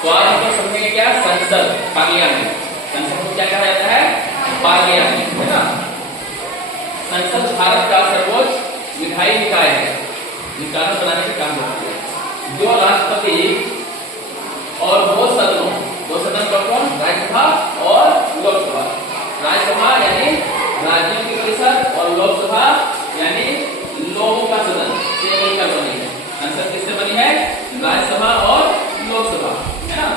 तो आज हम लोग समझेंगे क्या संसद पार्लियामेंट। संसद को क्या कहा जाता है? पार्लियामेंट, है ना। संसद भारत का सर्वोच्च विधायी निकाय है, जो कानून बनाने का काम करती है। जो राष्ट्रपति और दो सदन का कौन? राज्यसभा और लोकसभा। राज्यसभा यानी राज्यों की परिषद और लोकसभा यानी लोगों का सदन से मिलकर बनी है। संसद किससे बनी है? राज्यसभा और लोकसभा, है ना।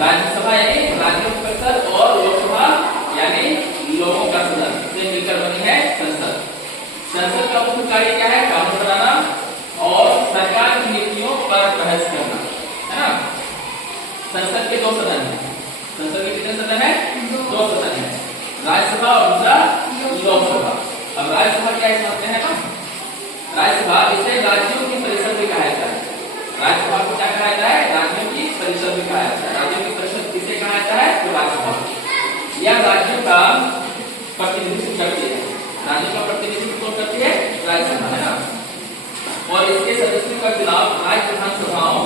राज्यसभा यानी राज्यों की परिषद और लोकसभा यानी लोगों का सदन से मिलकर बनी है संसद। संसद का मुख्य कार्य क्या है? कानून बनाना और सरकार की नीतियों पर बहस करना, है ना। संसद के दो सदन हैं। संसद के कितने सदन हैं? दो सदन हैं, राज्यसभा और दूसरा लोकसभा। अब राज्यसभा क्या समझते हैं ना? राज्यसभा इसे राज्यों की परिषद भी कहा जाता है। राज्यसभा को क्या कहा जाता है? राज्यों की परिषद भी कहा जाता है। राज्यों की परिषद किसे कहा जाता है? तो राज्यसभा। यह राज्यों का प्रतिनिधित्व करती है। राज्यों का प्रतिनिधित्व कौन करती है? राज्यसभा, है ना। और इसके सदस्यों का चुनाव राज्य विधानसभाओं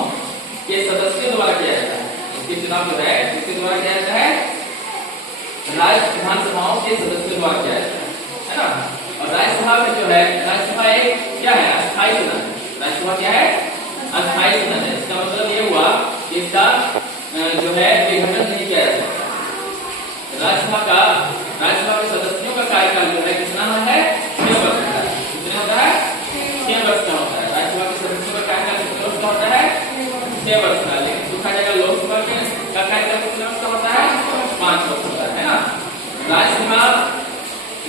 के सदस्यों द्वारा किया जाता है। इसके चुनाव जो है किसके द्वारा किया जाता है? राज्य विधानसभाओं के सदस्यों द्वारा किया जाता है ना। और राज्यसभा में जो है, राज्यसभा एक क्या है? अस्थायी सदन है। राज्यसभा क्या है? अस्थायी सदन है। इसका मतलब ये हुआ कि इसका जो है विघटन नहीं किया जा सकता। राज्यसभा के सदस्यों का कार्यकाल जो है कितना है? 6 वर्ष का। कितना होता है? 6 वर्ष का होता है। राज्यसभा के सदस्यों का कार्यकाल कितने वर्ष का होता है? 6 वर्ष का। लेकिन दूसरा जगह लोकसभा का कार्यकाल कितना वर्ष का होता है? 5 वर्ष होता है ना। राज्यसभा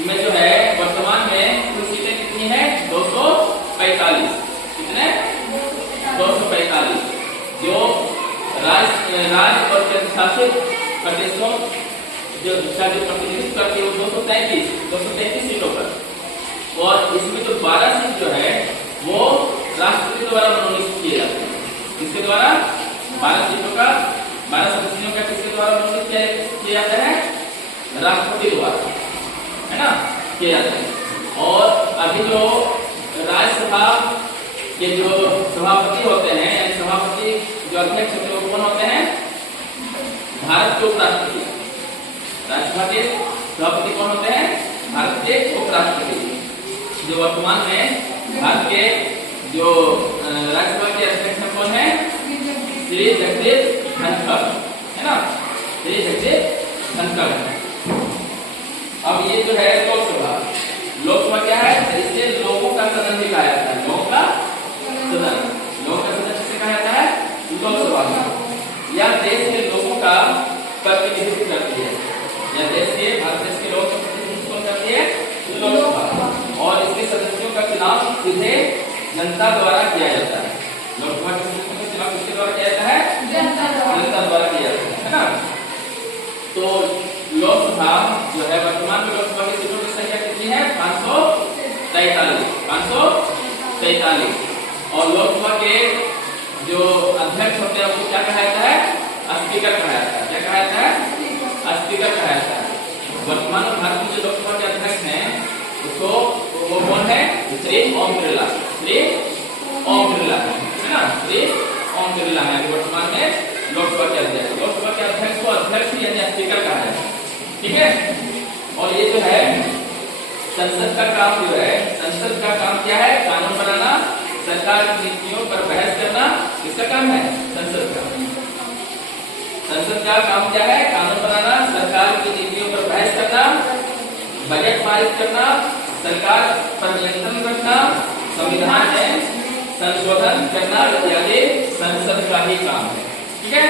में जो है वर्तमान में कुल सीटें कितनी है? 245। कितने? 245। जो राज्य और केंद्र शासित प्रदेशों जो प्रतिनिधित्व करती है वो 233 सीटों पर। और इसमें जो 12 सीट जो है वो राष्ट्रपति द्वारा मनोनीत किए जाते हैं। किसके द्वारा? 12 सीटों का 12 सदस्यों का किसके द्वारा मनोनीत किया जाता है? राष्ट्रपति द्वारा, है ना, किया जाता है। और अभी जो राज्यसभा के जो सभापति होते हैं, यानी सभापति जो अध्यक्ष होते हैं वो कौन होते हैं? भारत के उपराष्ट्रपति। राज्यसभा के सभापति कौन होते हैं? भारत के उपराष्ट्रपति। जो वर्तमान में भारत के जो राज्यसभा के अध्यक्ष कौन है? श्री जगदीप धनखड़, है ना। श्री जगदीप धनखड़। अब ये जो है लोकसभा क्या है? इसे लोगों का सदन भी कहा जाता है। लोगों का सदन किसे कहा जाता है? लोकसभा। यह देश के लोगों का प्रतिनिधित्व करती है। यह भारत देश के लोगों का प्रतिनिधित्व करती है लोकसभा। और इसके सदस्यों का चुनाव सीधे जनता द्वारा किया जाता है। लोकसभा के सदस्यों का चुनाव किसके द्वारा किया जाता है? जनता द्वारा किया जाता है ना। तो लोकसभा जो है वर्तमान में लोकसभा की सीटों की संख्या कितनी है? 543। और लोकसभा के जो अध्यक्ष होते हैं उसको क्या कहा जाता है? स्पीकर कहा जाता है। क्या कहा जाता है? स्पीकर कहा जाता है। वर्तमान में भारत में जो लोकसभा के अध्यक्ष हैं उसको वो कौन है? श्री ओम बिरला। श्री ओम बिरला, है ना। श्री ओम बिरला है वर्तमान में लोकसभा के अध्यक्ष। लोकसभा के अध्यक्ष को अध्यक्ष यानी स्पीकर कहा जाता है, ठीक है। और ये जो है संसद का काम जो है, संसद का काम क्या है? कानून बनाना, सरकार की नीतियों पर बहस करना। किसका काम है? संसद का। संसद का काम क्या है? कानून बनाना, सरकार की नीतियों पर बहस करना, बजट पारित करना, सरकार पर नियंत्रण रखना, संविधान में संशोधन करना इत्यादि संसद का ही काम है, ठीक है।